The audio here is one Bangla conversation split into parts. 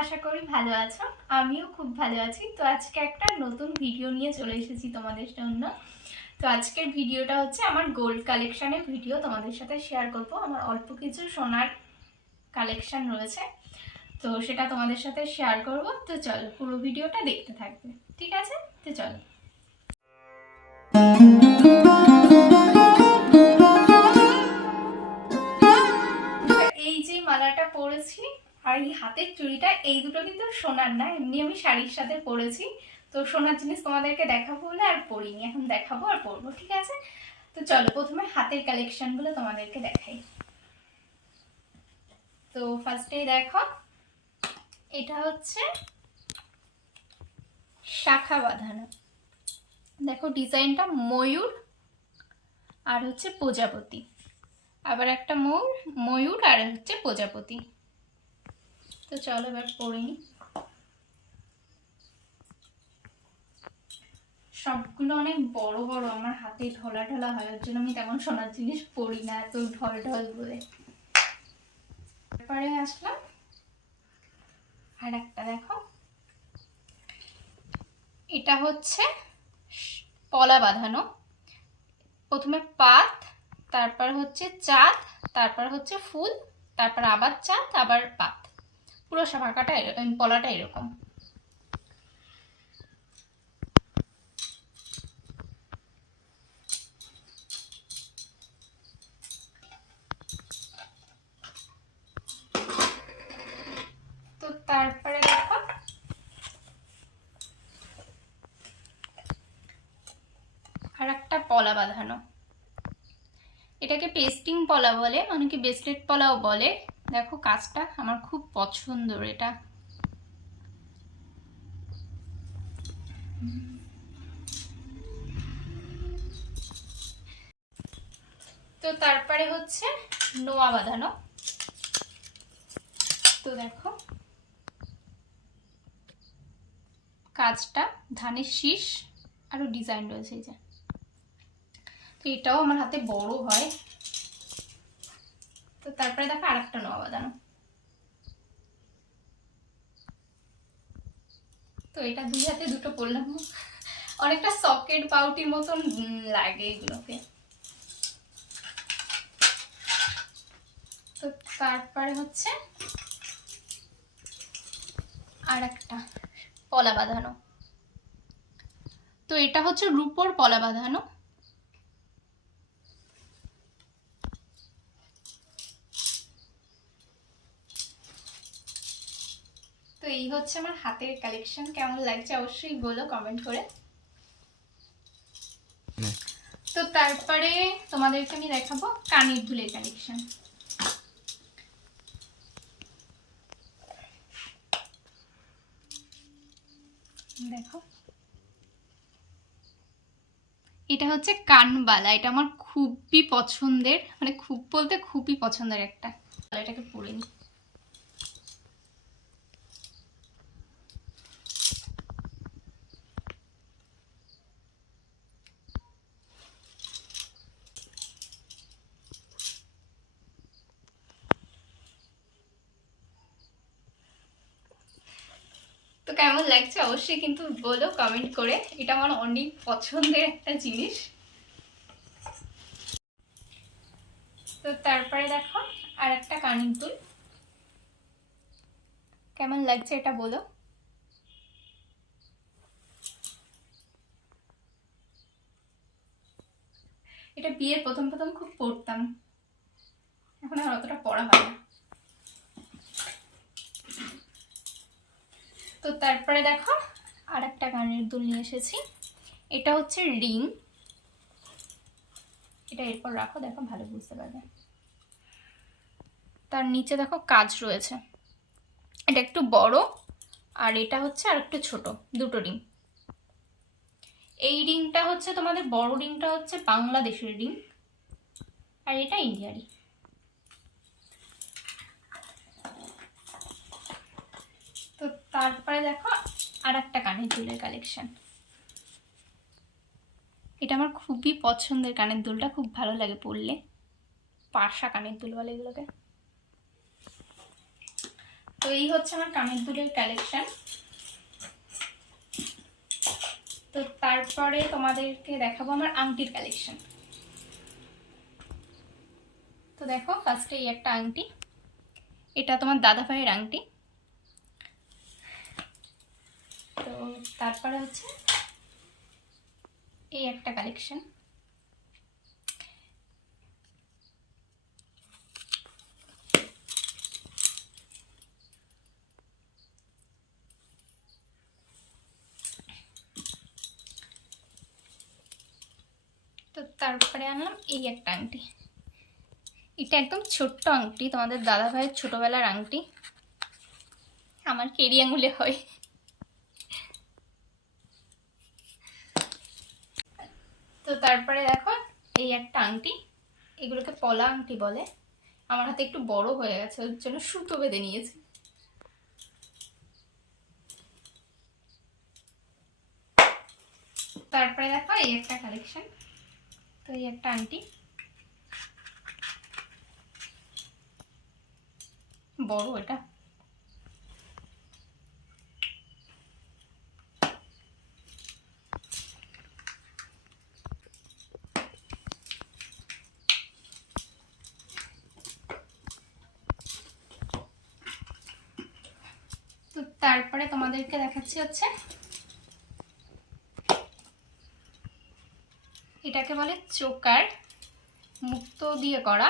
আশা করি ভালো আছো। আমিও খুব ভালো আছি। তো আজকে একটা নতুন ভিডিও নিয়ে চলে এসেছি তোমাদের জন্য। তো আজকের ভিডিওটা হচ্ছে আমার গোল্ড কালেকশনের ভিডিও, তোমাদের সাথে শেয়ার করব। আমার অল্প কিছু সোনার কালেকশন রয়েছে, তো সেটা তোমাদের সাথে শেয়ার করব। তো চলো পুরো ভিডিওটা দেখতে থাকবে, ঠিক আছে? তো চলো। এই যে মালাটা পরেছি আর এই হাতের চুড়িটা, এই দুটো কিন্তু সোনার না, এমনি আমি শাড়ির সাথে পরেছি। তো সোনার জিনিস তোমাদেরকে দেখাবো বলে আর পরিনি, এখন দেখাবো আর পরবো, ঠিক আছে? তো চলো প্রথমে হাতের কালেকশনগুলো তোমাদেরকে দেখাই। তো ফার্স্টেই দেখো, এটা হচ্ছে শাখা বাঁধানো। দেখো ডিজাইনটা ময়ূর আর হচ্ছে প্রজাপতি, আবার একটা ময়ূর আর হচ্ছে প্রজাপতি। তো চলো এবার পরে নি। সবগুলো অনেক বড় বড়, আমার হাতে ঢলা ঢলা হয়, ওর জন্য আমি তেমন সোনার জিনিস পরি না, এত ঢল ঢল বলে। তারপরে আসলাম আর একটা, দেখো এটা হচ্ছে পলা বাঁধানো। প্রথমে পাত, তারপর হচ্ছে চাঁদ, তারপর হচ্ছে ফুল, তারপর আবার চাঁদ, আবার পাত। পুরো শাখাটা পলাটা এরকম। তো তারপরে দেখো আর একটা পলা বাঁধানো। এটাকে পেস্টিং পলা বলে, অনেকে ব্রেসলেট পলাও বলে। দেখো কাজটা আমার খুব পছন্দের এটা। তো তারপরে হচ্ছে নোয়া বাঁধানো। তো দেখো কাজটা ধানের শীষ আরো ডিজাইন রয়েছে এই যে। তো এটাও আমার হাতে বড় হয়। তো তারপরে দেখো আরেকটা নোয়া বাঁধানো। তো এটা দুই হাতে দুটো পরলাম, অনেকটা সকেট পাউটির মতন লাগে এগুলোকে। তো তারপরে হচ্ছে আর একটা পলা বাঁধানো। তো এটা হচ্ছে রূপোর পলা বাঁধানো। তো এই হচ্ছে আমার হাতের কালেকশন। কেমন লাগছে অবশ্যই বলো কমেন্ট করে। তো তারপরে তোমাদেরকে আমি দেখাবো কানের দুলের কালেকশন। দেখো এটা হচ্ছে কানবালা। এটা আমার খুবই পছন্দের, মানে খুব বলতে খুবই পছন্দের একটা। এটাকে পরে নি। তো কেমন লাগছে অবশ্যই কিন্তু বলো কমেন্ট করে, এটা আমার অনেক পছন্দের একটা জিনিস। তো তারপরে দেখো আর একটা কানের দুল। কেমন লাগছে এটা বলো। এটা বিয়ের প্রথম প্রথম খুব পরতাম, এখন আর অতটা পরা হয় না। তো তারপরে দেখো আর একটা কানের দুল নিয়ে এসেছি। এটা হচ্ছে রিং। এটা এরপর রাখো, দেখো ভালো বুঝতে পারবে। তার নিচে দেখো কাজ রয়েছে। এটা একটু বড় আর এটা হচ্ছে আর একটু ছোট, দুটো রিং। এই রিংটা হচ্ছে তোমাদের, বড় রিংটা হচ্ছে বাংলাদেশের রিং আর এটা ইন্ডিয়ারই। তো তারপরে দেখো আর একটা কানের দুলের কালেকশন। এটা আমার খুবই পছন্দের কানের দুলটা, খুব ভালো লাগে পরলে। পাশা কানের দুল বলে এগুলোকে। তো এই হচ্ছে আমার কানের দুলের কালেকশন। তো তারপরে তোমাদেরকে দেখাবো আমার আংটির কালেকশন। তো দেখো ফার্স্টে এই একটা আংটি, এটা তোমার দাদা ভাইয়ের আংটি। তো তারপরে হচ্ছে এই একটা কালেকশন, তো তারপরে আনলাম এই একটা আংটি, এটা একদম ছোট্ট আংটি, তোমাদের দাদা ভাইয়ের ছোটবেলার আংটি, আমার কেরি আঙুলে হয়। তো তারপরে দেখো এই একটা আংটি, এগুলোকে পলা আংটি বলে, আমার হাতে একটু বড় হয়ে গেছে ওর জন্য সুতো বেঁধে নিয়েছি। তারপরে দেখো এই একটা কালেকশন, তো এই একটা আংটি, বড় এটা। তো তারপরে তোমাদেরকে দেখাচ্ছি হচ্ছে এটাকে বলে চোকার, মুক্ত দিয়ে করা,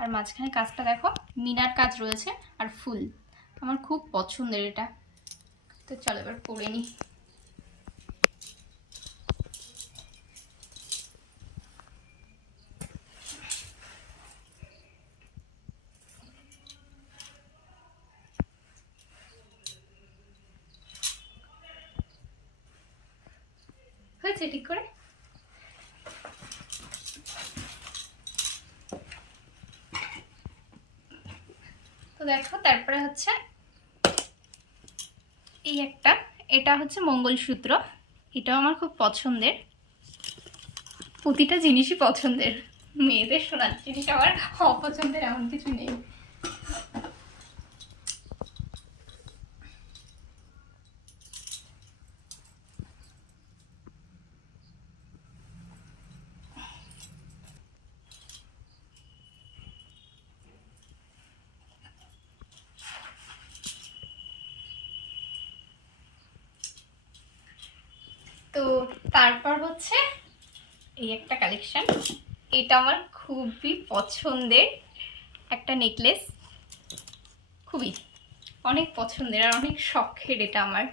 আর মাঝখানে কাজটা দেখো মিনার কাজ রয়েছে আর ফুল, আমার খুব পছন্দের এটা। তো চলো এবার পরে নিই। হয়েছে ঠিক করে? তো দেখো তারপরে হচ্ছে এই একটা, এটা হচ্ছে মঙ্গলসূত্র, এটাও আমার খুব পছন্দের, প্রতিটা জিনিসই পছন্দের, মেয়েদের সোনার জিনিস আমার অপছন্দের এমন কিছু নেই। তো তারপর হচ্ছে এই একটা কালেকশন, এটা আমার খুবই পছন্দের একটা নেকলেস, খুবই অনেক পছন্দের আর অনেক শখের এটা আমার।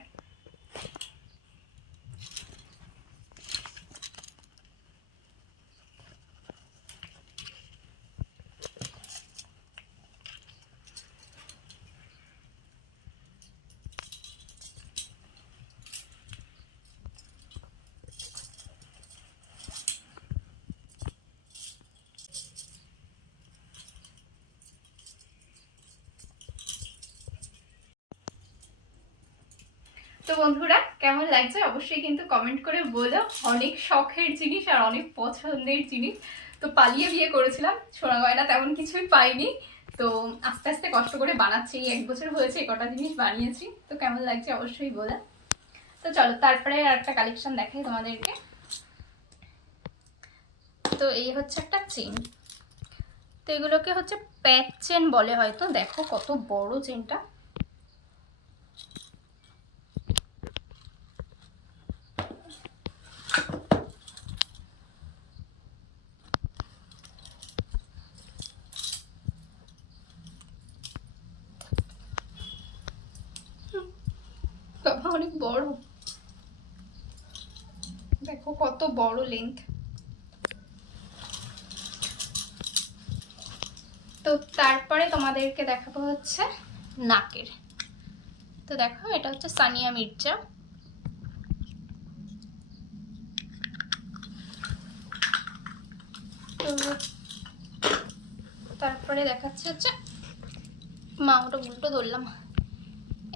তো বন্ধুরা কেমন লাগছে অবশ্যই কিন্তু কমেন্ট করে বলো, অনেক শখের জিনিস আর অনেক পছন্দের জিনিস। তো পালিয়ে বিয়ে করেছিলাম, সোনা গয়না তেমন কিছুই পাইনি, তো আস্তে আস্তে কষ্ট করে বানাচ্ছি, এই 1 বছর হয়েছে কটা জিনিস বানিয়েছি। তো কেমন লাগছে অবশ্যই বলো। তো চলো তারপরে আর একটা কালেকশন দেখাই তোমাদেরকে। তো এই হচ্ছে একটা চেন, তো এগুলোকে হচ্ছে প্যাচ চেন বলে হয়তো, দেখো কত বড় চেনটা। বাবা অনেক বড়, দেখো কত বড় লেন্থ। তো তারপরে তোমাদেরকে দেখাবো হচ্ছে নাকের, তো দেখো এটা হচ্ছে সানিয়া মির্জা, তো তারপরে দেখাচ্ছে হচ্ছে, মা ওটা উল্টো ধরলাম,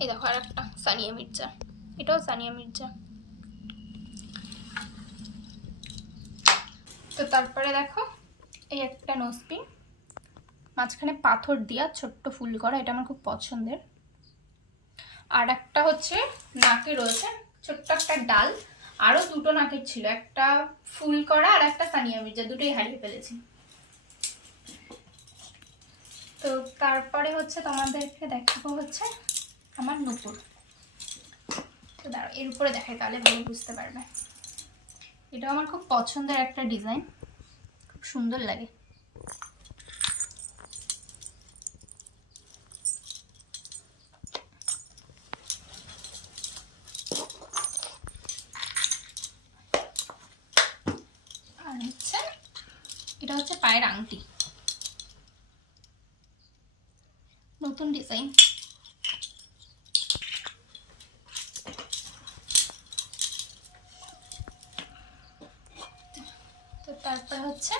এই দেখো আর একটা সানিয়া মির্জা, এটাও সানিয়া মির্জা। তো তারপরে দেখো এই একটা নোজপিন, মাঝখানে পাথর দিয়া ছোট্ট ফুল করা, এটা আমার খুব পছন্দের। আর একটা হচ্ছে নাকে রয়েছে ছোট্ট একটা ডাল, আরও দুটো নাকের ছিল, একটা ফুল করা আর একটা সানিয়া মির্জা, দুটোই হারিয়ে ফেলেছি। তো তারপরে হচ্ছে তোমাদেরকে দেখাবো হচ্ছে আমার নুপুর। তো দাঁড়াও এর উপরে দেখাই, তাহলে ভালো বুঝতে পারবে। এটা আমার খুব পছন্দের একটা ডিজাইন, খুব সুন্দর লাগে। আর হচ্ছে এটা হচ্ছে পায়ের আংটি, নতুন ডিজাইন। তো তারপরে হচ্ছে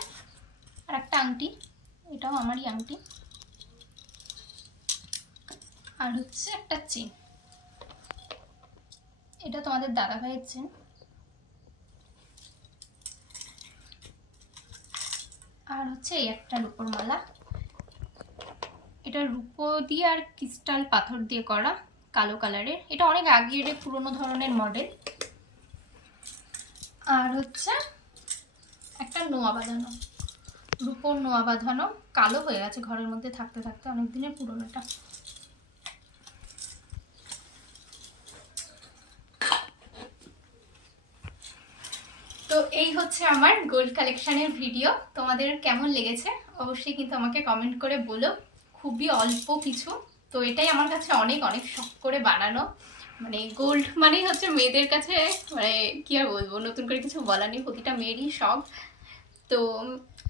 আর একটা আংটি, এটাও আমারই আংটি। আর হচ্ছে একটা চেন, এটা তোমাদের দাদা ভাইয়ের চেন। আর হচ্ছে এই একটা রূপোর মালা, এটা রূপো দিয়ে আর ক্রিস্টাল পাথর দিয়ে করা, কালো কালারের। এটা অনেক আগের পুরোনো ধরনের মডেল। আর হচ্ছে একটা নোয়া বাঁধানো, রূপোর নোয়া বাঁধানো, কালো হয়ে গেছে ঘরের মধ্যে থাকতে থাকতে, অনেক দিনের পুরোনোটা। তো এই হচ্ছে আমার গোল্ড কালেকশনের ভিডিও। তোমাদের কেমন লেগেছে অবশ্যই কিন্তু আমাকে কমেন্ট করে বলো। খুবই অল্প কিছু, তো এটাই আমার কাছে অনেক অনেক শখ করে বানানো। মানে গোল্ড মানেই হচ্ছে মেয়েদের কাছে, মানে কি আর বলবো, নতুন করে কিছু বলার নেই, প্রতিটা মেয়েরই শখ। তো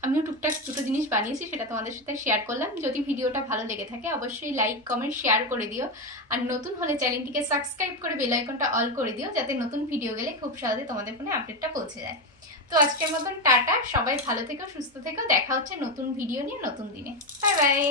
আমিও টুকটাক দুটো জিনিস বানিয়েছি, সেটা তোমাদের সাথে শেয়ার করলাম। যদি ভিডিওটা ভালো লেগে থাকে অবশ্যই লাইক কমেন্ট শেয়ার করে দিও। আর নতুন হলে চ্যানেলটিকে সাবস্ক্রাইব করে বেল আইকনটা অল করে দিও, যাতে নতুন ভিডিও গেলে খুব সহজে তোমাদের ফোনে আপডেটটা পৌঁছে যায়। তো আজকের মতন টাটা, সবাই ভালো থেকো, সুস্থ থেকো, দেখা হচ্ছে নতুন ভিডিও নিয়ে নতুন দিনে। Bye bye.